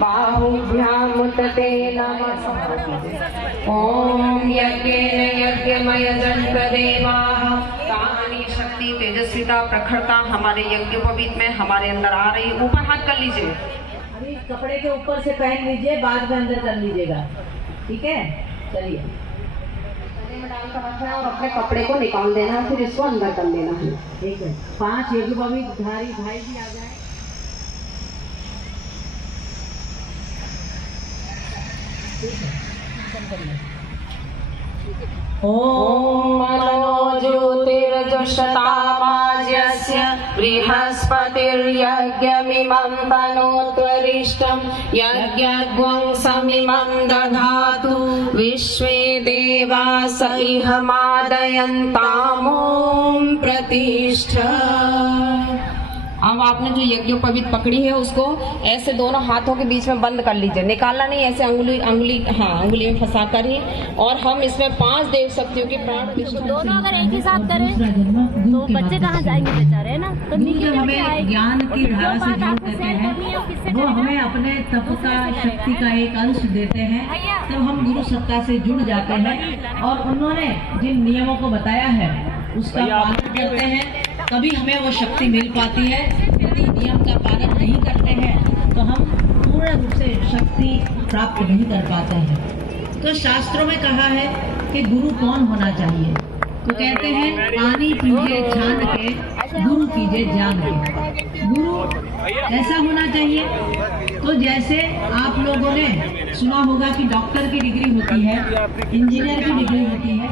बाहुभ्यामुतते नमः। ओम यज्ञेन यज्ञमय जन्मदेवाः। तानी शक्ति, तेजस्विता, प्रखरता हमारे यज्ञोपवीत में हमारे अंदर आ रही। ऊपर हाथ कर लीजिए, अभी कपड़े के ऊपर से पहन लीजिए, बाद में अंदर कर लीजिएगा, ठीक है। चलिए और अपने कपड़े को निकाल देना, फिर इसको अंदर कर लेना है। ठीक है। 5 यज्ञोपवीतधारी भाई भी आ जाए। ओम मनोज्योतिर्जुषतामाज्यस्य बृहस्पतिर्यज्ञमिमं तनोत्वरिष्टं यज्ञग्वं समिमं दधातु विश्वे देवास इह मादयन्तामों प्रतिष्ठा। अब आपने जो यज्ञोपवीत पकड़ी है उसको ऐसे दोनों हाथों के बीच में बंद कर लीजिए, निकालना नहीं, ऐसे अंगुली में फंसा कर ही। और हम इसमें 5 देव शक्तियों के प्राण दोनों अगर एक ही साथ करें तो बच्चे कहाँ जाएंगे बेचारे, है ना। तो जो हमें ज्ञान की धारा से जोड़ देते हैं, वो हमें अपने तप का, शक्ति का एक अंश देते हैं, तब हम गुरु सत्ता से जुड़ जाते हैं और उन्होंने जिन नियमों को बताया है उसका पालन करते हैं, तभी हमें वो शक्ति मिल पाती है। यदि नियम का पालन नहीं करते हैं तो हम पूर्ण रूप से शक्ति प्राप्त नहीं कर पाते हैं। तो शास्त्रों में कहा है कि गुरु कौन होना चाहिए, तो कहते हैं पानी पीजिए छान के, गुरु कीजिए जान के। गुरु ऐसा होना चाहिए, तो जैसे आप लोगों ने सुना होगा कि डॉक्टर की डिग्री होती है, इंजीनियर की डिग्री होती है।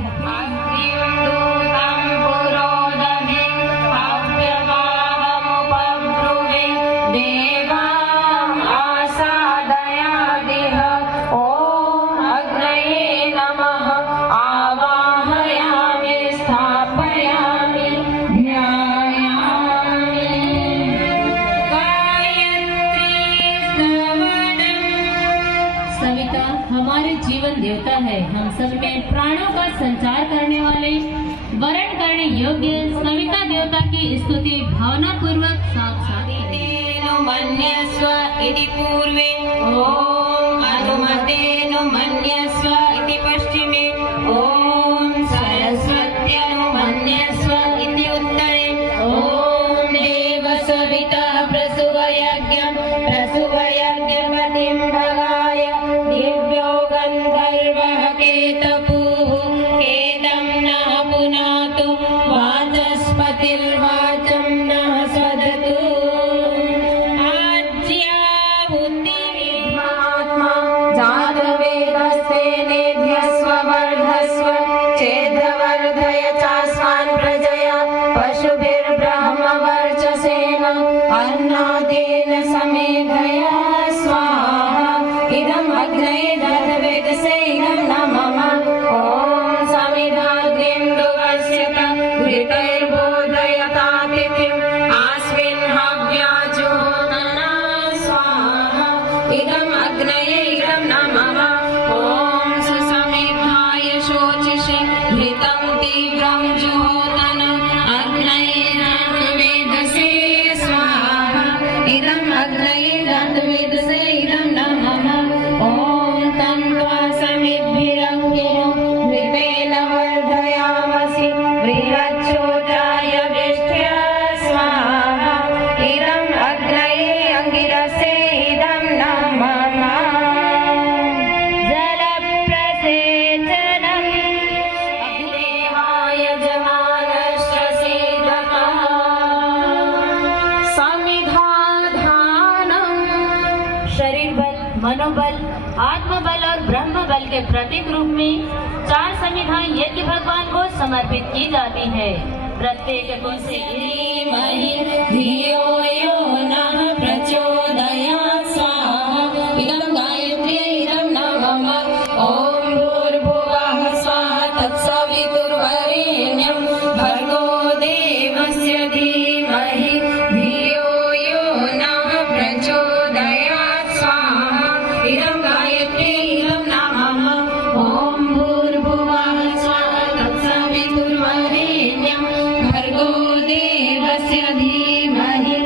हमारे जीवन देवता है, हम सब में प्राणों का संचार करने वाले, वरण करने योग्य सविता देवता की स्तुति भावना पूर्वक साक्षात मन्यस्व इति पूर्वे, ओम अनुमतेनु मन्यस्व इति पश्चिमे, ओम सरस्वत्यनु मन्यस्व इति उत्तरे, ओम देव सविता प्रसुवयज्ञं प्रसुवयज्ञपतिं भगाय दिव्यो गन्धर्वः केतपुः केतं नः पुनातु वाचस्पतिर्वाचं नः सदतु। अन्नादेन समेधया स्वाहा इदम् अग्ने दधवेदसे इदं न मम। ॐ समिधाग्निं दुवस्यत घृतैर्बोधयतातिथिम् आस्मिन् हव्याजुहोतना स्वाहा इदम् अग्नये इदं न मम। ॐ सुसमिधाय शोचिषे घृतं तीव्रं जुहोतन अग्नये वेदसे इदम् अग्नये दत्तवेदसे इदं न मम। ॐ तन्त्वा समिद्भिरङ्गिनो घृतेन वर्धयामसि बृहच्छोटाय वृष्ट्या स्वाहा इदम् अग्नये अङ्गिरसे इदं न मम। जलप्रसेचनम् अग्नेहाय जमानश्च सेदकः शरीर बल, मनोबल, आत्मबल और ब्रह्म बल के प्रतीक रूप में 4 समिधाएं यज्ञ भगवान को समर्पित की जाती है। प्रत्येक को से धियो यो नः प्रचोदयात् स्वाहा इदं गायत्र्यै इदं नमः। ॐ भूर्भुवः स्वाहा तत्सवितुर्वरेण्यं भर्गो देवस्य धीमहि धियो यो नः प्रचोदयात् स्वाहा इदं गायत्र्यै इदं नमः। ॐ भूर्भुवः स्वाहा तत्सवितुर्वरेण्यं भर्गो देवस्य धीमहि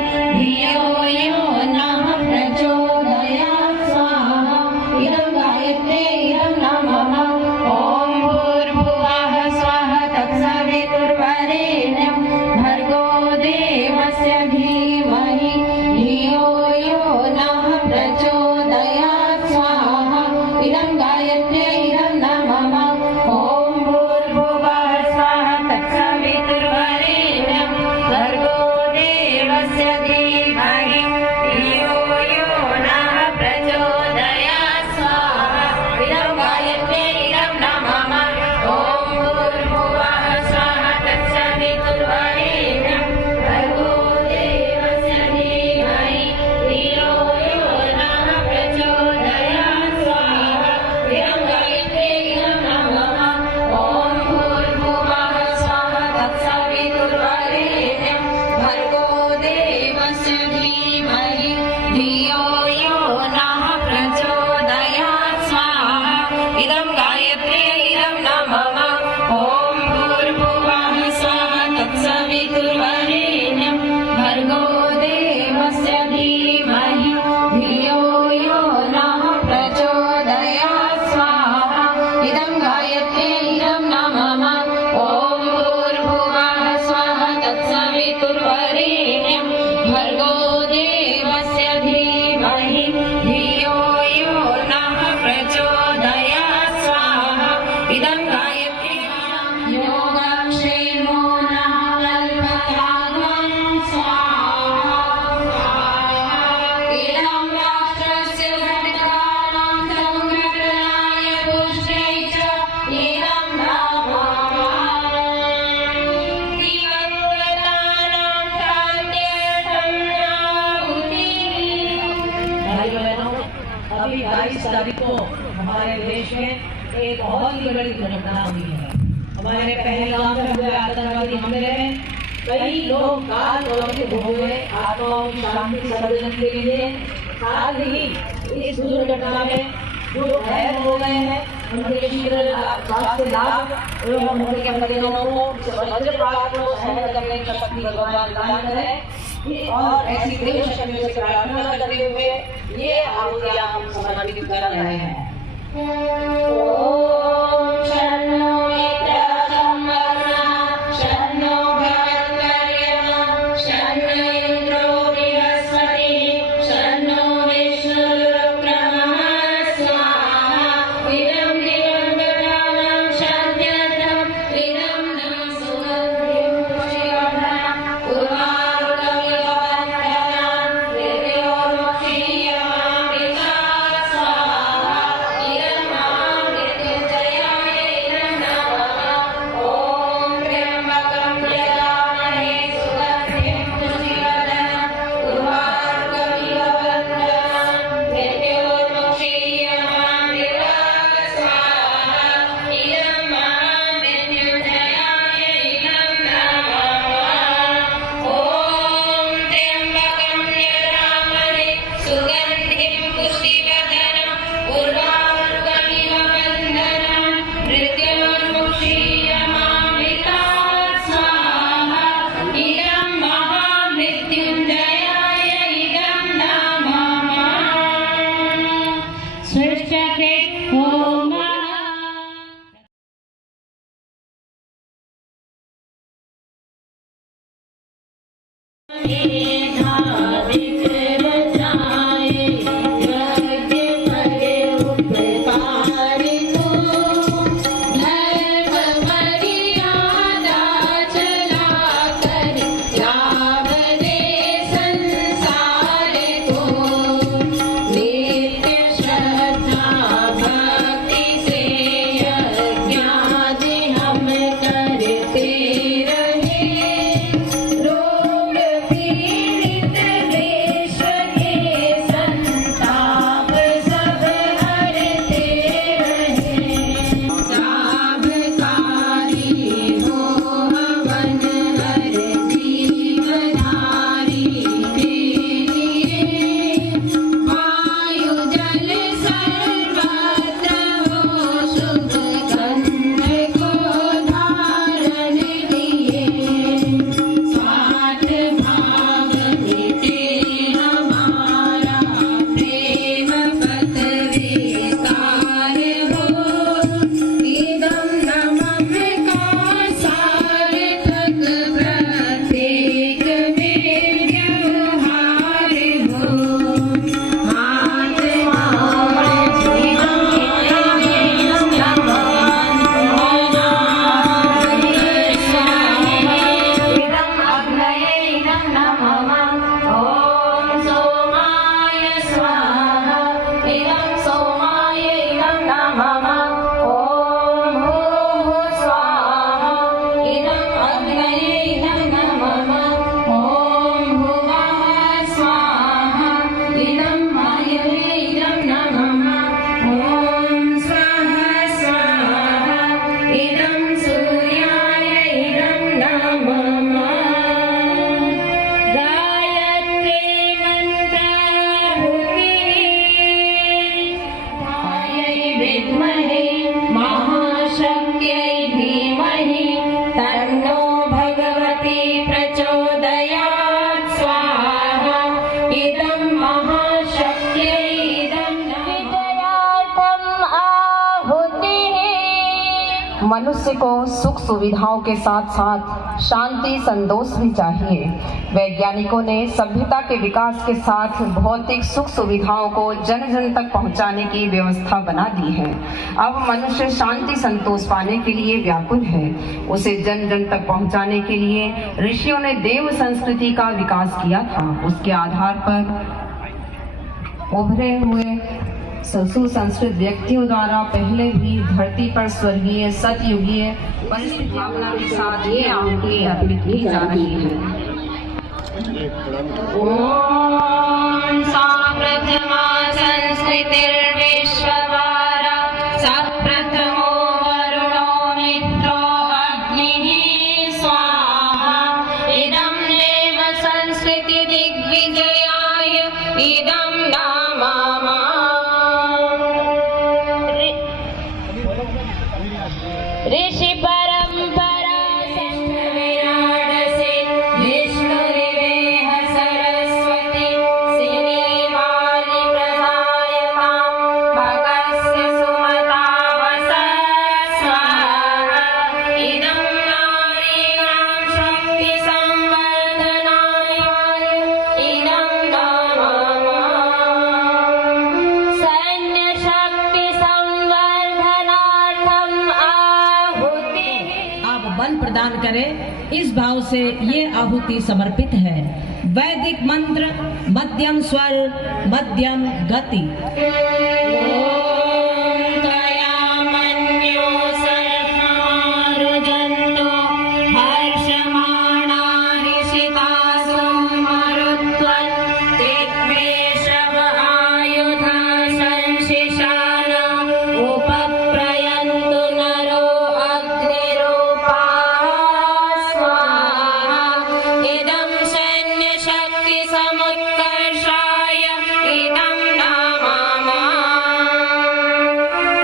तारीख को हमारे देश में एक बहुत ही बड़ी दुर्घटना हुई है। हमारे पहलगाम में हुए आतंकवादी हमले में कई लोग काल कलंकित हुए, आत्माओं की शांति सर्जन के लिए। साथ ही इस दुर्घटना में जो घायल हो गए हैं उनके शीघ्र स्वास्थ्य लाभ एवं उनके परिजनों को वज्र प्राप्त हो, सहन करने की शक्ति भगवान दान करें और ऐसी देव शक्ति से प्रार्थना करते हुए ये आहुतियां हम समर्पित कर रहे हैं। ओम शन्नो मित्रं वरुणः, शन्नो भवत्वर्यः, शन्नो इंद्रो बृहस्पतिः, शन्नो विष्णुरुक्रमः, स्वाहा। इदं दिवं ददानं शान्त्यर्थम्, इदं न सुगन्धिं पुष्टिवर्धनम्, उर्वारुकमिव बन्धनान्, मृत्योर्मुक्षीयमामृता स्वाहा। इदं महामृत्युञ्जयाय इदं नमः। ॐ त्र्यम्बकं यजामहे सुगन्धिं पुष्टिवर्धनम्, उर्वारुकमिव बन्धनान्, मृत्योर्मुक्षीयमामृता स्वाहा। इदं महामृत्युञ्जयाय इदं नमः। ॐ त्र्यम्बकं यजामहे सुगन्धिं पुष्टिवर्धनम्, उर्वारुकमिव बन्धनान्, मृत्योर्मुक्षीयमामृता स्वाहा। इदं महामृत्युञ्जयाय इदं नमः। सृष्टके ओम मनुष्य को सुख सुविधाओं के साथ साथ शांति संतोष भी चाहिए। वैज्ञानिकों ने सभ्यता के विकास के साथ भौतिक सुख सुविधाओं को जन जन तक पहुंचाने की व्यवस्था बना दी है। अब मनुष्य शांति संतोष पाने के लिए व्याकुल है। उसे जन जन तक पहुंचाने के लिए ऋषियों ने देव संस्कृति का विकास किया था। उसके आधार पर उभरे हुए सुसंस्कृत व्यक्तियों द्वारा पहले भी धरती पर स्वर्गीय सतयुगीय परिस्थिति भावना के साथ ये आहुति अर्पित की जा रही है। ओम समृद्धमा संस्कृतिर्विश्व इदं नामामा ऋषि परंपरा विराट से विष्णुरिवेह सरस्वती श्रीवाली प्रजायतां भगस्य सुमतावस स्वाहा इदं नारीणां शक्ति संवर्धनाय इदं नामामा सैन्य शक्ति संवर्धनार्थम आहुति। आप बल प्रदान करें, इस भाव से ये आहुति समर्पित है। वैदिक मंत्र मध्यम स्वर मध्यम गति। त्वयामन्यो सर्वमारुजन्तो हर्षमाणा ऋषितासु मरुत्वन् त्रिग्वेषव आयुधा संशिशान उपप्रयन्तु नरो अग्निरूपाः स्वाहा इदं सैन्यशक्ति समुत्कर्षाय इदं नामामा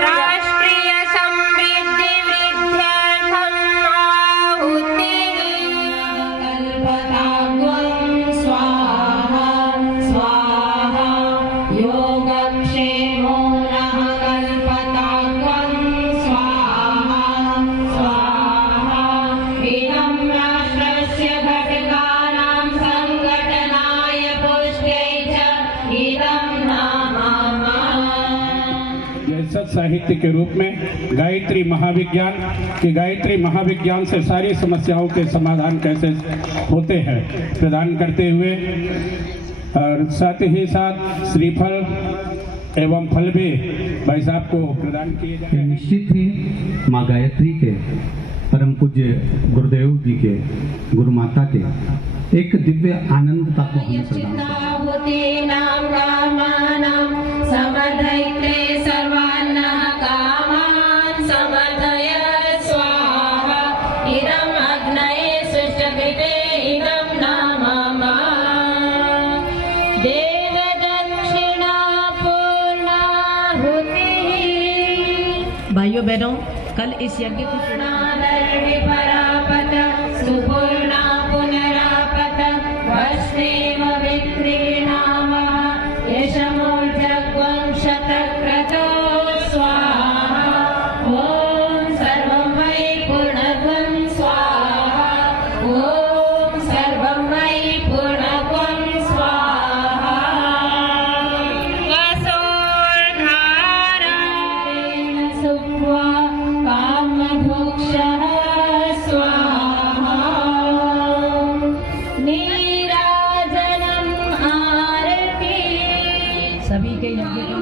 राष्ट्रीय समृद्धि वृद्ध्यर्थम् आहुतिः कल्पताग्वं स्वाहा स्वाहा योगक्षेमो नः कल्पताग्वं स्वाहा स्वाहा इदं राष्ट्रस्य घटकानां संघटनाय पुष्ट्यै च इदं नामामा। जैसा साहित्य के रूप में गायत्री महाविज्ञान कि गायत्री महाविज्ञान से सारी समस्याओं के समाधान कैसे होते हैं प्रदान करते हुए और साथ ही साथ श्रीफल एवं फल भी भाई साहब को प्रदान किए जा रहे हैं। निश्चित ही माँ गायत्री के परम पूज्य गुरुदेव जी के गुरु माता के एक दिव्य आनंदता को हमें प्रदान किया। चित्ताहुतीनां कामानां समर्धयते सर्वान्नः कामान् समर्धय स्वाहा इदम् अग्नये सुष्टुकृते इदं नामामा देवदक्षिणा पूर्णाहुतिः। भाइयों बहनों, कल इस यज्ञ की परापत सुपूर्णा पुनरापत वष्णेव विक्रीणाम यशमोर्जग्वं शतक्रतो स्वाहा ॐ सर्वं वै पूर्णत्वं स्वाहा ॐ सर्वं वै पूर्णत्वं स्वाहा वसोर्धारेण सुप्त्वा कामभोक्षः स्वाहा नीराजनम् आरति सभी के यज्ञ के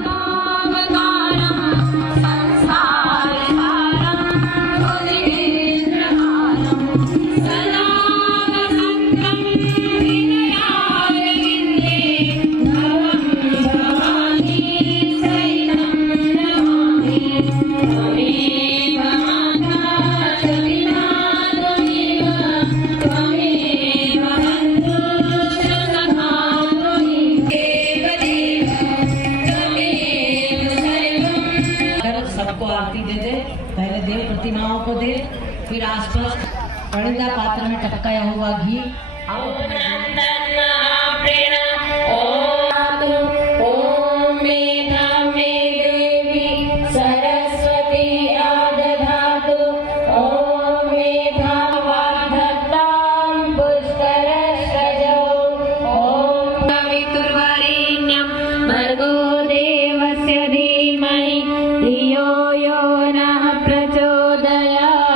सबको आरती दे दे। पहले देव प्रतिमाओं को दे, फिर आसपास परिंदा पात्र में टपकाया हुआ घी आओ सरस्वती आदधातु ॐ मेधावाधत्तां पुष्करश्रजो ॐ पवितुर्वरेण्यं भर्गो देवस्य धीमहि धियो यो नः प्रचोदयात्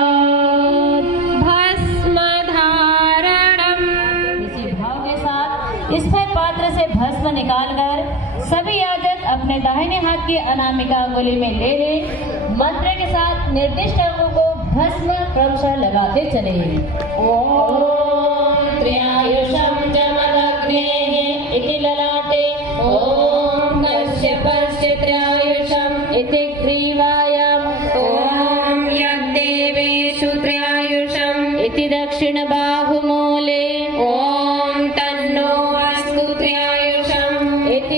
भस्मधारणम्। इसी भाव के साथ स्थिर पात्र से भस्म निकालकर सभी याजक अपने दाहिने हाथ की अनामिका अंगुली में ले ले मंत्र के साथ निर्दिष्ट अंगों को भस्म क्रमशः लगाते चले। ओम त्र्यायुषं जमदग्नेः इति ललाटे ओम कश्यपस्य त्र्यायुषम् इति ग्रीवायाम् ओम यद्देवेषु त्र्यायुषम् इति दक्षिणबाहुमूले ओम तन्नो अस्तु त्र्यायुषम् इति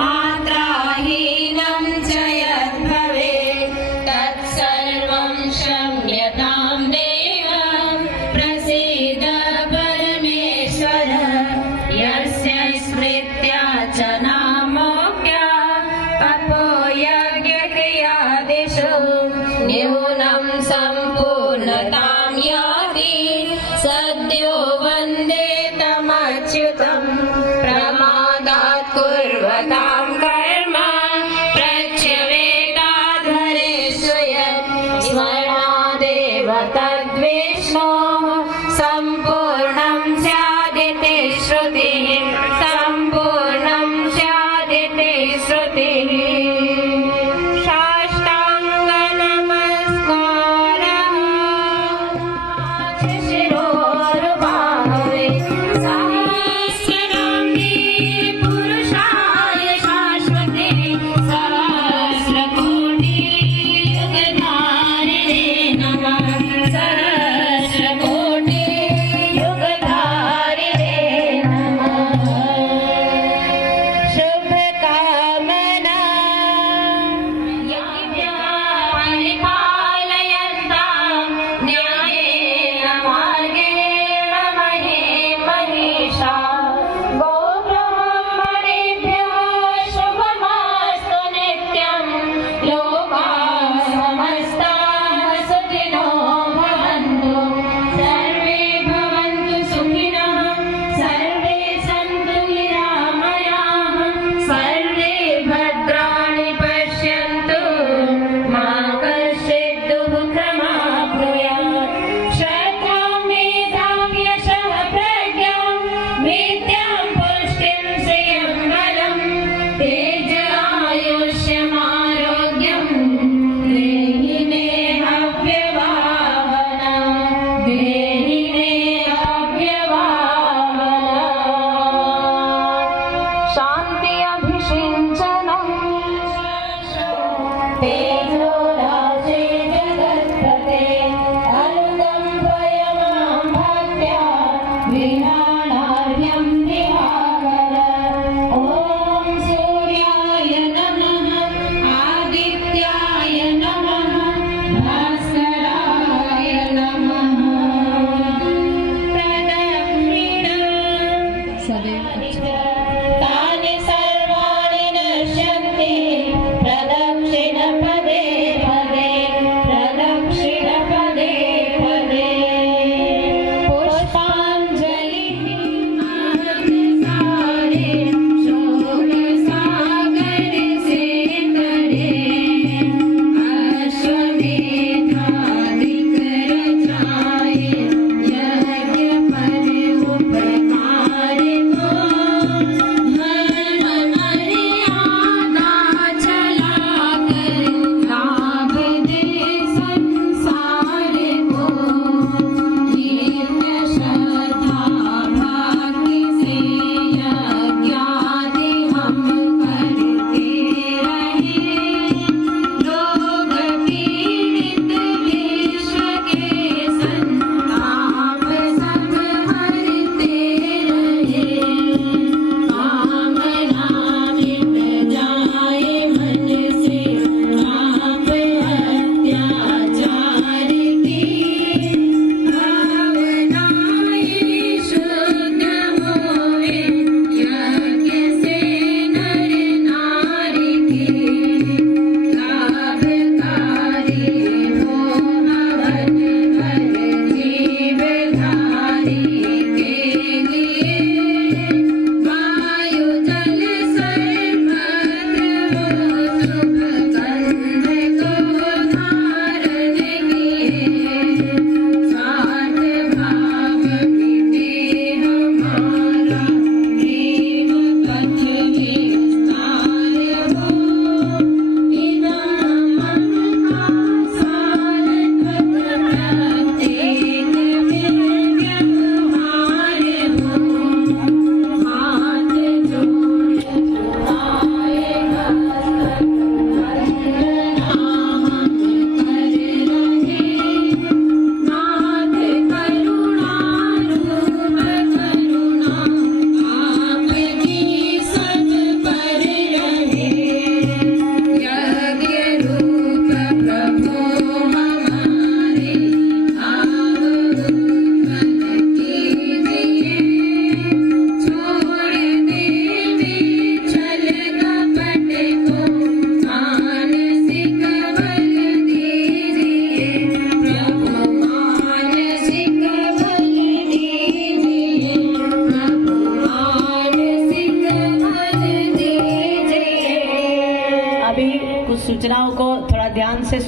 मात्राहीनं च यद्भवेत् तत्सर्वं क्षम्यतां देव प्रसीद परमेश्वर यस्य स्मृत्या च नामोक्त्या तपो यज्ञक्रियादिषु न्यूनं सम्पूर्णतां याति सद्यो वन्देतमच्युतं प्रमादात् कुर्वतां कर्म प्रच्यवेताधरेषु यत् स्मरणादेव तद्विष्णोः सम्पूर्णं स्यादिति श्रुतिः सम्पूर्णं स्यादिति श्रुतिः साष्टाङ्गनमस्कारः शिरोर्बाहवे सहस्रनाम्नि पुरुषाय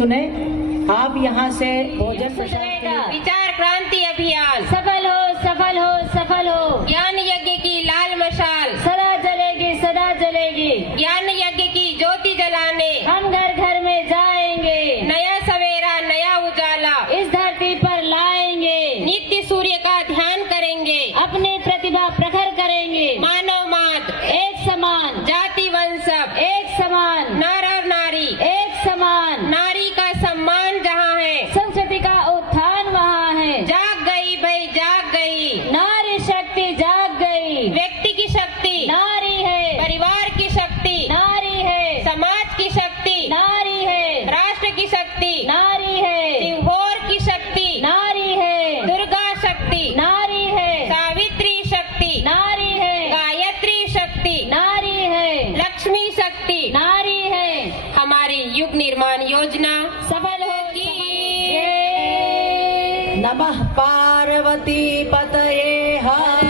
सुने। आप यहाँ से भोजन प्रसाद विचार क्रांति अभियान सफल हो, सफल हो, सफल हो। ज्ञान यज्ञ की लाल मशाल सदा जलेगी, सदा जलेगी। ज्ञान यज्ञ की ज्योति जलाने हम घर घर में जाएंगे, नया सवेरा नया उजाला इस धरती पर लाएंगे। नित्य सूर्य का ध्यान करेंगे, अपनी प्रतिभा प्रखर करेंगे। मानव मात एक समान, जाति वंश सब एक समान, नर और नारी एक समान। नारी का सम्मान जहाँ है संस्कृति का उत्थान वहाँ है। जाग गई भाई जाग गई, नारी शक्ति जाग गई। व्यक्ति की शक्ति नारी है, परिवार की शक्ति नारी है, समाज की शक्ति नारी है, राष्ट्र की शक्ति नारी है, सिंहोर की शक्ति नारी है, दुर्गा शक्ति नारी है, सावित्री शक्ति नारी है, गायत्री शक्ति नारी है, लक्ष्मी शक्ति नारी है। हमारी युग निर्माण योजना सफल होगी। नमः पार्वती पतये हर